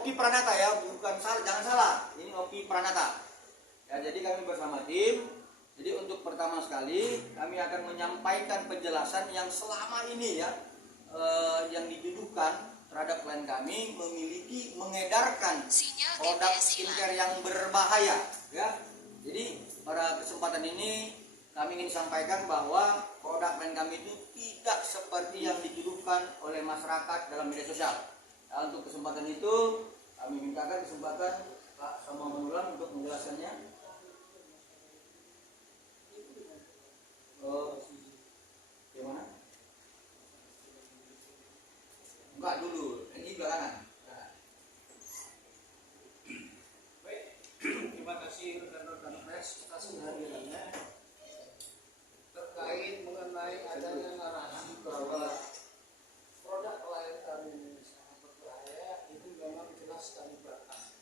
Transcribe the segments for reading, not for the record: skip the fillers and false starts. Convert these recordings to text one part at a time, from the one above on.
Oki Pranata ya, bukan salah, jangan salah. Ini Oki Pranata. Ya, jadi kami bersama tim. Jadi untuk pertama sekali kami akan menyampaikan penjelasan yang selama ini ya yang dituduhkan terhadap klien kami memiliki mengedarkan produk skincare yang berbahaya ya. Jadi pada kesempatan ini kami ingin sampaikan bahwa produk klien kami itu tidak seperti yang dituduhkan oleh masyarakat dalam media sosial. Nah, untuk kesempatan itu kami mintakan kesempatan Pak Sama Manulang untuk menjelaskannya. Gimana? Enggak dulu, ini belakangan. Nah. Baik, terima kasih rekan-rekan pers atas kehadirannya terkait mengenai adanya narasi bahwa produk klien kami ini sangat berbahaya. Itu memang jelas kami bantah,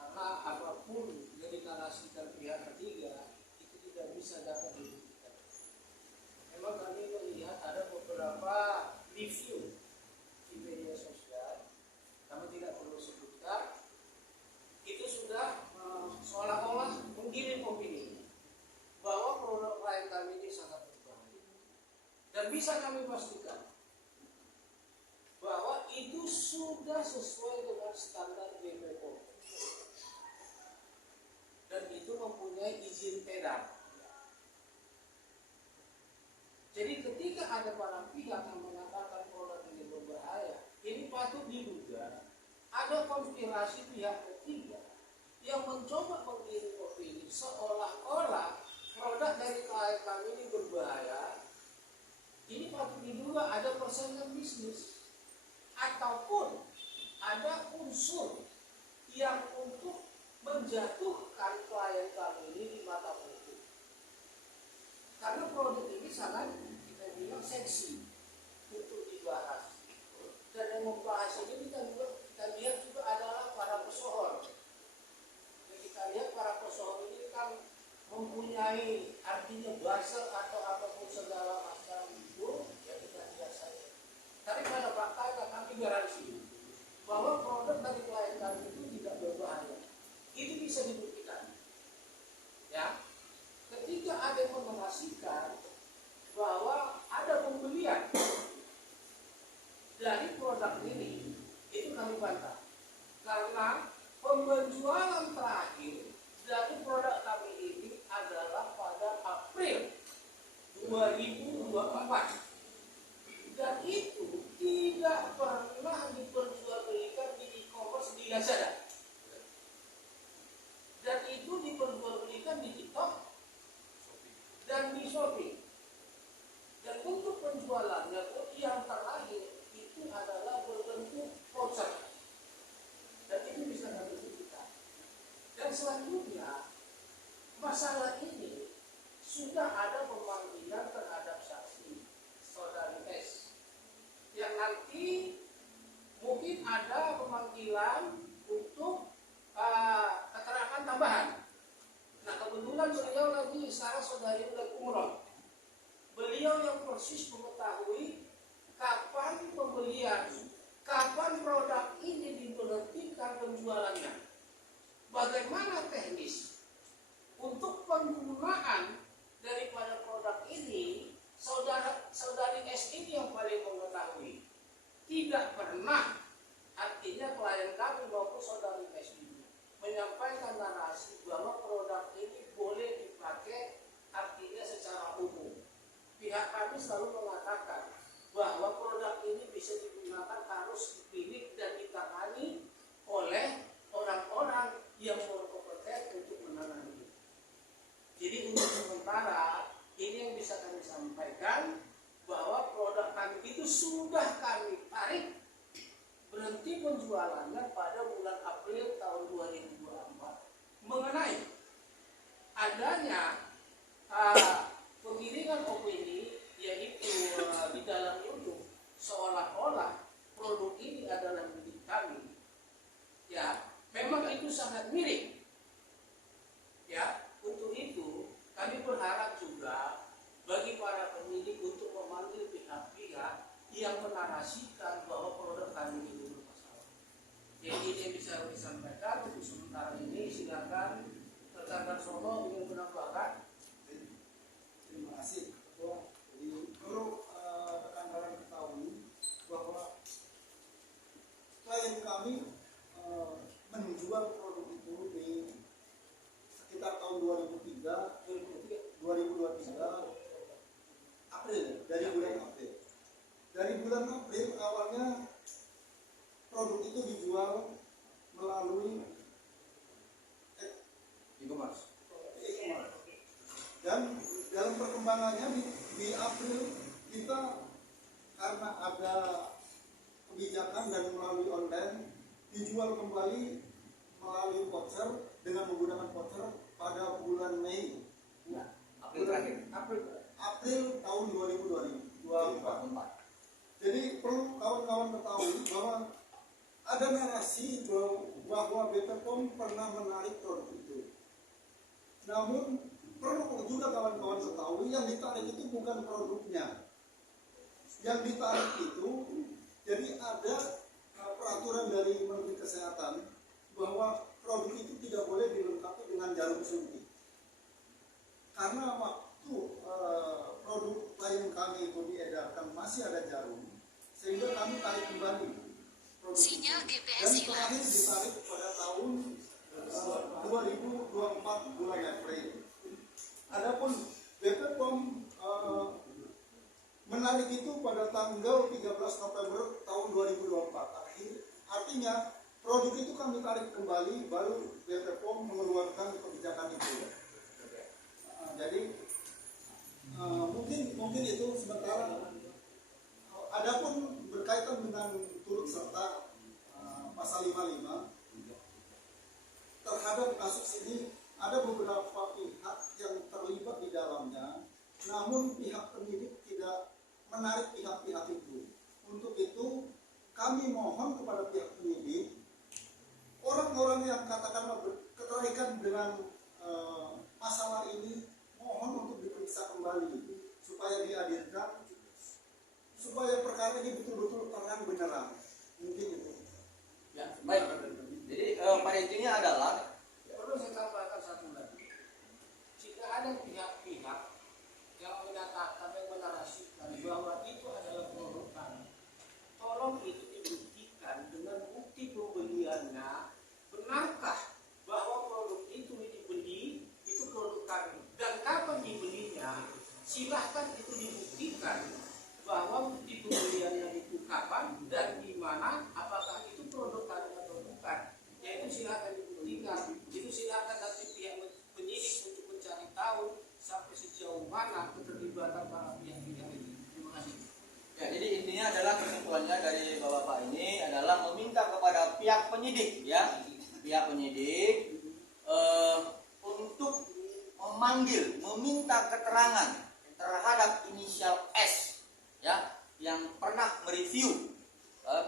karena apapun yang dinarasikan pihak ketiga itu tidak bisa dapat dibuktikan. Memang kami melihat ada beberapa review di media sosial, kami tidak perlu sebutkan, itu sudah seolah-olah menggiring opini bahwa produk klien kami ini sangat berbahaya. Dan bisa kami pastikan bahwa itu sudah sesuai dengan standar BPOM dan itu mempunyai izin edar. Jadi ketika ada para pihak yang mengatakan produk ini berbahaya, ini patut diduga ada konspirasi pihak ketiga yang mencoba menggiring opini seolah-olah produk dari klien kami ini berbahaya. Ini patut diduga ada persaingan bisnis ataupun ada unsur yang untuk menjatuhkan klien kami ini di mata publik. Karena produk ini sangat kita bilang seksi untuk dibahas, dan yang membahas ini kita lihat juga adalah para pesohor. Dan kita lihat para pesohor ini kan mempunyai artinya buzzer atau apapun segala macam itu, ya kita lihat saja. Tapi pada faktanya kami garansi bahwa produk dari klien kami itu tidak berbahaya. Itu bisa dibuktikan. Ya. Ketika ada yang menarasikan bahwa ada pembelian dari produk ini, itu kami bantah. Karena penjualan terakhir dari produk kami ini adalah pada April 2024. Dan itu tidak pernah diperjualbelikan di e-commerce di Lazada. Dan itu diperjualbelikan di TikTok dan di Shopee. Dan untuk penjualannya yang terakhir itu adalah berbentuk voucher. Dan itu bisa kami buktikan. Dan selanjutnya masalah ini sudah ada pemanggilan terhadap saksi saudari S, yang nanti mungkin ada pemanggilan untuk keterangan tambahan. Nah, kebetulan beliau lagi sekarang saudari lagi umroh. Beliau yang persis mengetahui kapan pembelian, kapan produk ini diberhentikan penjualannya, bagaimana teknis untuk penggunaan daripada produk ini. Saudari S ini yang paling mengetahui. Tidak pernah, artinya klien kami maupun saudari S ini menyampaikan narasi bahwa produk ini boleh dipakai, artinya secara umum. Pihak kami selalu mengatakan bahwa produk ini bisa digunakan, harus dipilih dan ditangani oleh orang-orang yang berkompeten untuk menangani. Jadi untuk sementara ini yang bisa kami sampaikan, bahwa produk kami itu sudah kami tarik berhenti penjualannya pada bulan April tahun 2024. Mengenai adanya penggiringan opini, yaitu di dalam YouTube seolah-olah produk ini adalah milik kami, ya memang itu sangat mirip. Ya, untuk itu kami berharap juga bagi para penyidik untuk memanggil pihak-pihak yang menarasikan bahwa produk kami itu bermasalah. ini yang bisa disampaikan untuk sementara ini. Silakan rekan Sono ingin menambahkan. Terima kasih Ketua. Jadi perlu rekan-rekan ketahui bahwa klien kami menjual produk itu di sekitar tahun 2023 April, dari bulan April. Dari bulan April awalnya produk itu dijual melalui e-commerce. Dan dalam perkembangannya di April kita karena ada kebijakan dan melalui online dijual kembali melalui voucher dengan menggunakan voucher pada bulan Mei. April terakhir. April tahun 2024. Jadi perlu kawan-kawan ketahui bahwa ada narasi bahwa BPOM pernah menarik produk itu. Namun perlu juga kawan-kawan ketahui yang ditarik itu bukan produknya. Yang ditarik itu jadi ada peraturan dari Menteri Kesehatan bahwa produk itu tidak boleh dilengkapi dengan jarum suntik. Karena waktu produk klien kami itu diedarkan masih ada jarum, sehingga kami tarik kembali produk Sinyal itu. GPS Dan hilang. terakhir ditarik pada tahun 2024 bulan April. Adapun BPOM menarik itu pada tanggal 13 November tahun 2024. Artinya produk itu kami tarik kembali, baru BPOM mengeluarkan kebijakan itu. Jadi mungkin itu sementara. Adapun berkaitan dengan turut serta pasal 55 terhadap kasus ini, ada beberapa pihak yang terlibat di dalamnya, namun pihak penyidik tidak menarik pihak-pihak itu. Untuk itu kami mohon kepada pihak penyidik, orang-orang yang katakanlah keterkaitan dengan masalah ini, mohon untuk diperiksa kembali supaya dihadirkan, supaya perkara ini betul-betul terang benderang. Mungkin itu. Ya, baik. Jadi pada intinya adalah Perlu saya tambahkan satu lagi. Jika ada pihak-pihak yang menyatakan dan menarasikan bahwa itu adalah produk kami, tolong itu dibuktikan dengan bukti pembeliannya. Benarkah bahwa produk itu dibeli, itu produk kami, dan kapan dibelinya? Silahkan itu dibuktikan bahwa bukti pembeliannya itu kapan dan di mana, apakah itu produk kami atau bukan. Yaitu silahkan dibuktikan. Itu silahkan nanti pihak penyidik untuk mencari tahu sampai sejauh mana keterlibatan para pihak-pihak ini. Terima kasih. ya, jadi intinya adalah kesimpulannya dari Bapak ini adalah meminta kepada pihak penyidik ya, pihak penyidik untuk meminta keterangan terhadap inisial S ya yang pernah mereview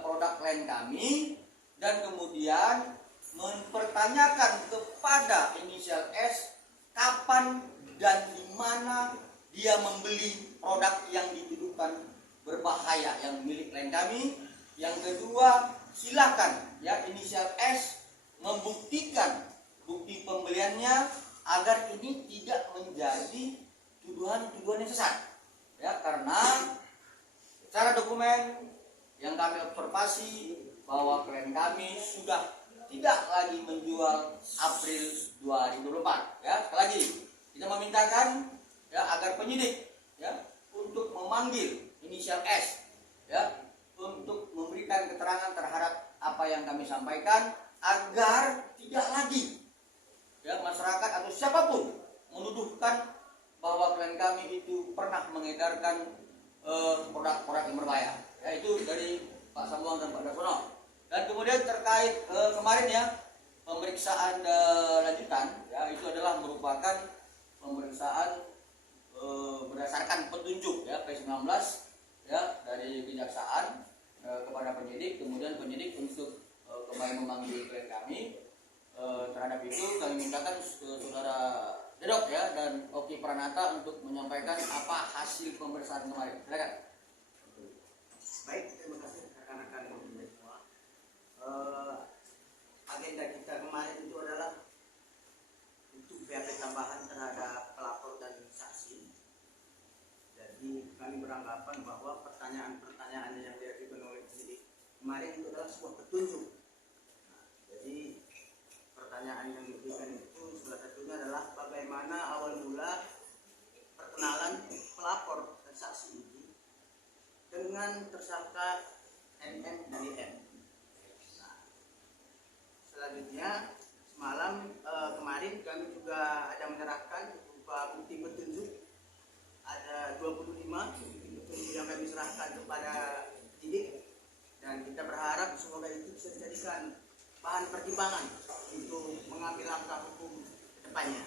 produk klien kami, dan kemudian mempertanyakan kepada inisial S kapan dan di mana dia membeli produk yang dituduhkan berbahaya yang milik klien kami. Yang kedua, silakan ya inisial S membuktikan bukti pembeliannya agar ini tidak menjadi tuduhan-tuduhan yang sesat ya, karena secara dokumen yang kami observasi bahwa klien kami sudah tidak lagi menjual April 2024 ya. Sekali lagi kita memintakan ya agar penyidik ya untuk memanggil inisial S ya untuk memberikan keterangan terhadap apa yang kami sampaikan, agar tidak lagi ya masyarakat atau siapapun menuduhkan bahwa klien kami itu pernah mengedarkan produk-produk yang berbahaya. Ya, itu dari Pak Sambuang dan Pak Darsono. Dan kemudian terkait kemarin ya pemeriksaan lanjutan ya, itu adalah merupakan pemeriksaan berdasarkan petunjuk ya P19 ya dari kejaksaan kepada penyidik, kemudian penyidik untuk kembali memanggil klien kami. Terhadap itu kami mintakan saudara Dedok ya dan Oki Pranata untuk menyampaikan apa hasil pemeriksaan kemarin. Silakan. Baik, terima kasih rekan-rekan semua. agenda kita kemarin itu adalah untuk BAP tambahan terhadap pelapor dan saksi. Jadi kami beranggapan bahwa pertanyaan-pertanyaan yang diajukan oleh penyidik kemarin itu adalah sebuah petunjuk. Nah, jadi pertanyaan yang diberikan itu salah satunya adalah bagaimana awal mula perkenalan pelapor dan saksi ini dengan tersangka NM dan IM. Nah, selanjutnya semalam kemarin kami juga ada menyerahkan berupa bukti petunjuk, ada 25 bukti petunjuk yang kami serahkan kepada penyidik, dan kita berharap semoga itu bisa dijadikan bahan pertimbangan untuk mengambil langkah hukum ke depannya.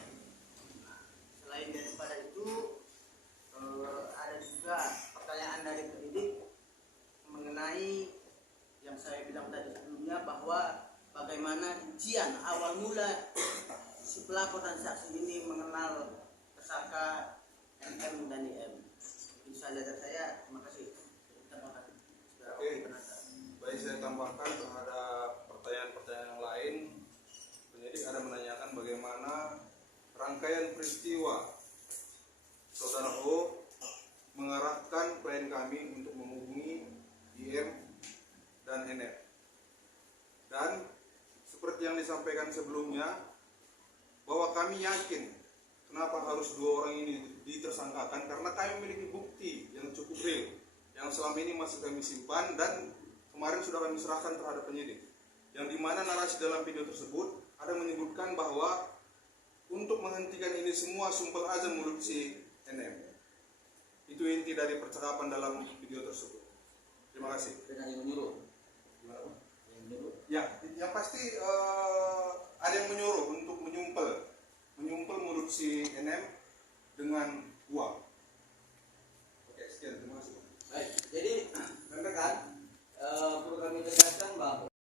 Nah, selain daripada itu ada juga pertanyaan dari penyidik mengenai yang saya bilang tadi sebelumnya, bahwa bagaimana rincian awal mula si pelapor dan saksi ini mengenal tersangka NM dan IM. Itu saja dari saya. Terima kasih. Oke, baik, saya tambahkan terhadap pertanyaan-pertanyaan yang lain. Penyidik ada menanyakan bagaimana rangkaian peristiwa Saudara O mengarahkan klien kami untuk menghubungi IM dan NF. Dan seperti yang disampaikan sebelumnya, bahwa kami yakin kenapa harus dua orang ini ditersangkakan, karena kami memiliki bukti yang cukup real yang selama ini masih kami simpan dan kemarin sudah kami serahkan terhadap penyidik, yang dimana narasi dalam video tersebut ada menyebutkan bahwa untuk menghentikan ini semua sumpah azam mulut si NM. Itu inti dari percakapan dalam video tersebut. Terima kasih. Dan yang menyuruh. Yang menyuruh. Ya, yang pasti ada yang menyuruh untuk menyumpel mulut si NM dengan